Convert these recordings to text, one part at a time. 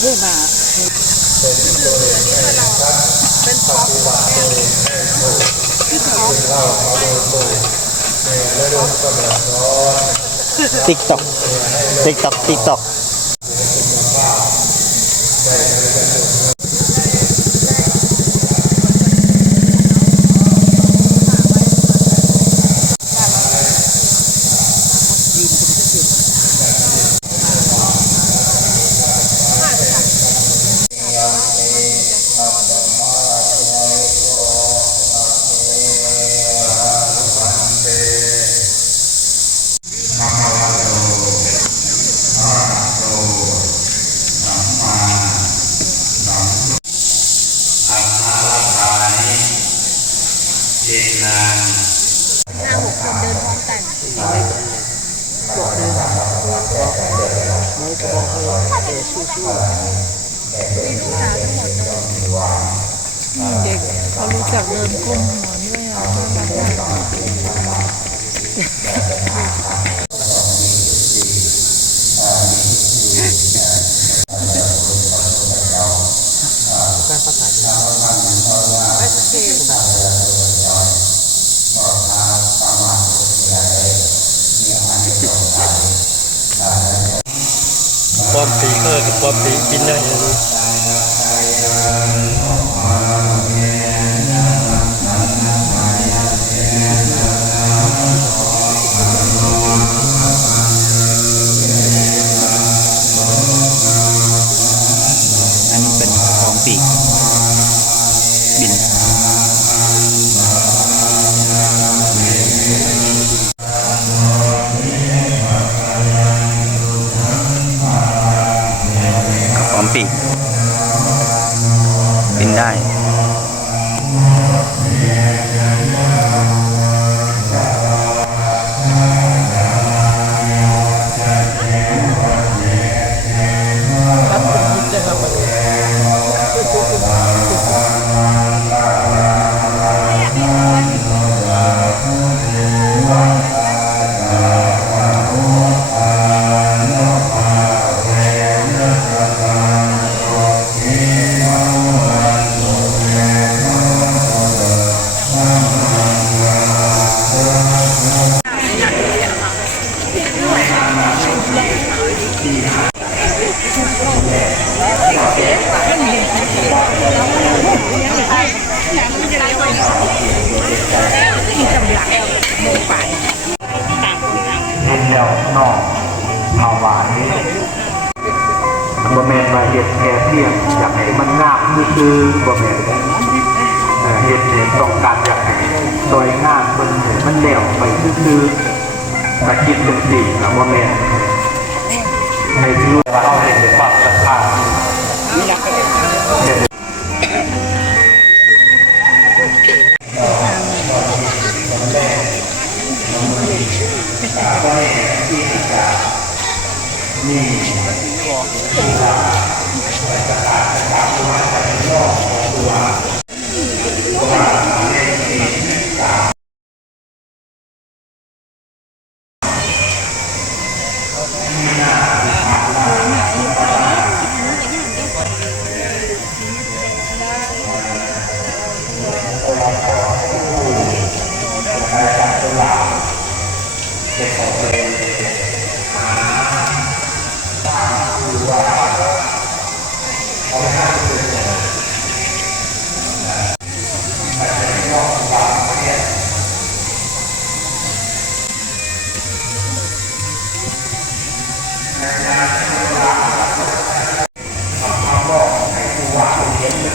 เรื่อยมาเป็นท็อปคือท็อปติ๊กต็อกติ๊กต็อกติ๊กต็อก มีลูกหาทั้งหมดเลยเด็กเขารู้จักเดินก้มหัวด้วยอะน่ารักมากความปีเออกัก นได้ นอกเอาหวานนี้บ่แม่นว่าเฮ็ดแค่เพียงอยากให้มันงามคือบ่แม่นเอ่อเฮ็ดเห็นต้องการอยากให้สวยงามมันให้มันแล้วไปคือๆแต่คิดจังซี่ก็บ่แม่นให้รู้ว่าเราเห็นด้วยความศรัทธาเห็น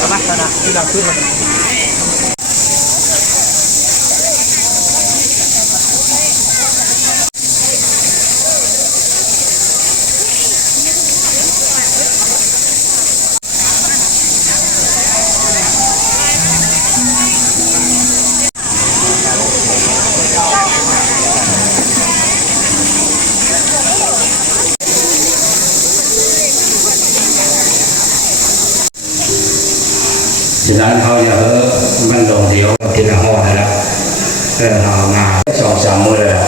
ก็มาขนาดที่ดังขึ้นมา ฉะนั้นเขาอย่าเออมันลงเดียวทีละห้อนะครับเออเอามาสองสามมือเลย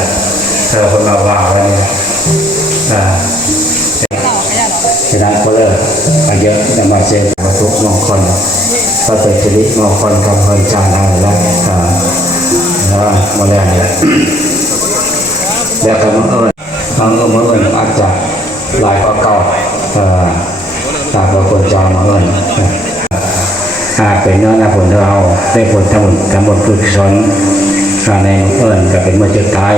เธอคนมาว่าว้เนี่ยอ่าฉะนั้นก็เลิกอายุนำมาเจอวัตถุมงคลก็เป็นสิริมงคลกับคนจานอะไรแล้วอ่าแล้วมาแล้วเนี่ยแล้วก็มาเอิญบางเอิญมาเอิญอาจจะหลายกว่าเก่าเอ่อตามว่าคนจองมาเอิญ หาเป็นเนื้อนาผลเราได้ผลทั้งหมดทั้งหมดฝึกสอนอ่าในเอิญก็เป็นเมื่อจุดท้าย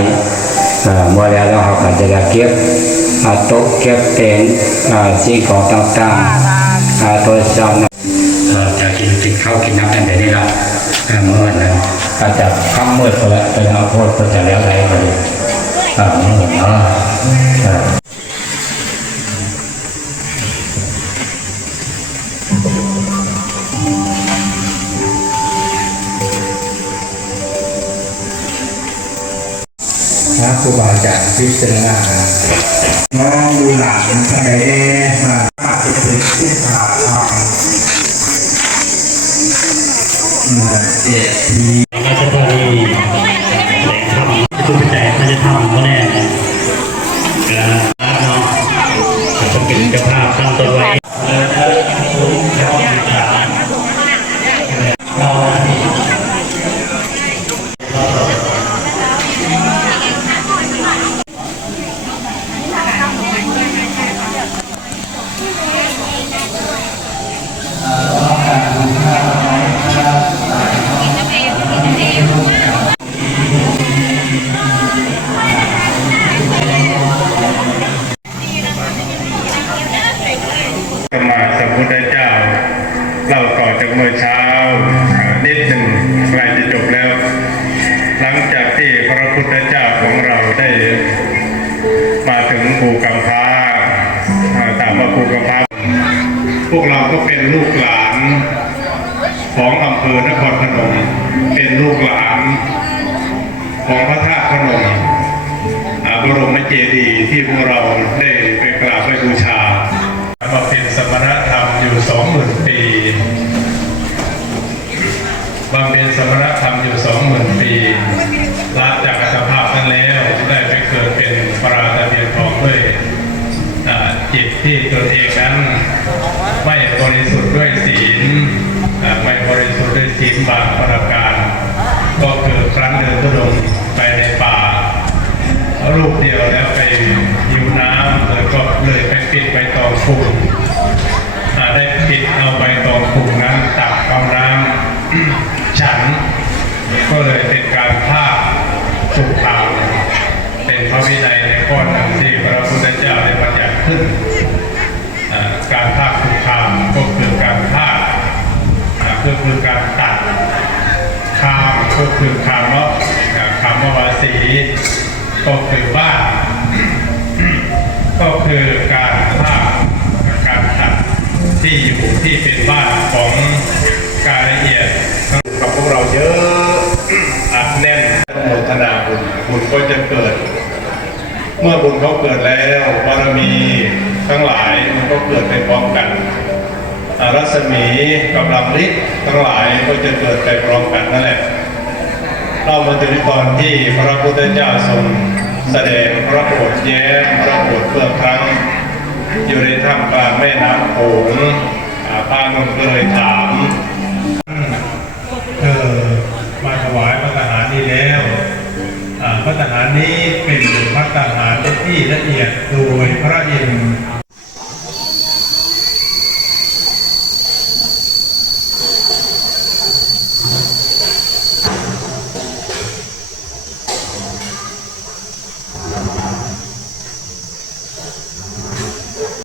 เมื่อแล้วเราก็จะได้เก็บอาโต๊ะเก็บเต็นสิ่งของต่างๆอาโทรศัพท์เอ่อจะกินกินข้าวกินน้ำตั้งแต่นี้ละเมื่อเอิญนะอาจจะค่ำมืดไปแล้วไปแล้วโทษก็จะแล้วไรไปเมื่อเอิญเนาะ พระครูบาอาจารย์พิจารณาน้องดูหลานทำไมเอ๊ะมาปฏิบัติที่ขาดทางเจ็ดที พระพุทธเจ้าของเราได้มาถึงภูกำพร้าอ่าถามว่าภูกำพร้าพวกเราก็เป็นลูกหลานของอำเภอนครพนม เป็นลูกหลานของพระธาตุพนมอ่าบรมเจดีย์ที่พวกเราได้ไปกราบไปบูชามาเป็นสมณธรรมอยู่สองหมื่นปีบำเพ็ญสมณธรรมอยู่สองหมื่นปีลาจากอัตภาพนั้นแล้วได้ไปเกิดเป็นปราตะเพียนทองด้วยอ่าจิตที่ตนเองนั้น ไม่บริสุทธิ์ด้วยศีลอ่าไม่บริสุทธิ์ด้วยศีลบางประการ ก็คือครั้งเดินทุดงค์ไปในป่า รูปเดียวแล้วไปหิวน้ำเลยก็เลยไปปิดใบตองฟูงอ่าได้ปิดเอาใบตองฟูงนั้นตักเอาน้ำ ฉัน ก็เลยเป็นการฆ่าสุขามเป็นพระ วินัยในข้อนที่พระพุทธเจ้าได้บัญญัติขึ้นการฆ่าสุขามก็คือการฆ่าก็คือการตัดคามก็คือคามะอ่าคามวาสีก็คือบ้านก็คือการภาการตัดที่อยู่ที่เป็นบ้านของกายละเอียดกับพวกเราเยอะอัดแน่นโมทนาบุญบุญก็จะเกิด เมื่อบุญเขาเกิดแล้วบารมีทั้งหลายมันก็เกิดไปพร้อมกันรัศมีกำลังฤทธิ์ทั้งหลายก็จะเกิดไปพร้อมกันนั่นแหละเรามาถึงตอนที่พระพุทธเจ้าทรงแสดงพระโอษฐ์แย้มพระโอษฐ์เพื่อครั้ง อยู่ในท่ามกลางแม่น้ำโขงอ่าพานุนก็เลยถาม ทหารนี้เป็นพักทหารที่ละเอียดโดยพระอิน